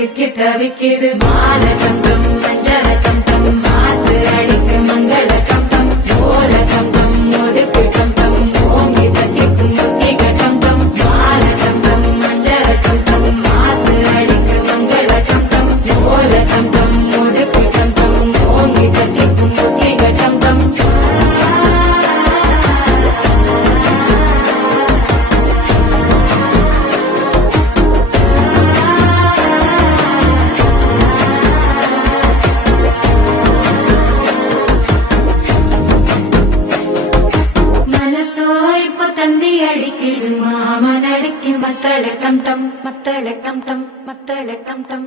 சிக்கி தவிக்குது மால டம் டம் மஞ்சள டம் டம் மாத்து அடிக்கு மங்கள டம் டம் ஓல டம் டம் ஒதுக்கு டம் டம் ஓங்கி தட்டிக்கும் முத்திக டம் டம் மால டம் டம் மஞ்சள டம் டம் மாத்து அடிக்கு மங்கள டம் டம் ஓல டம் டம் ஒதுக்கு டம் டம் ஓங்கி தட்டிக்கும் முத்திக டம் டம் தந்தி அடிக்குது மாமன் அடிக்கு மத்தள டம் டம் மத்தள டம் டம் மத்தள டம் டம்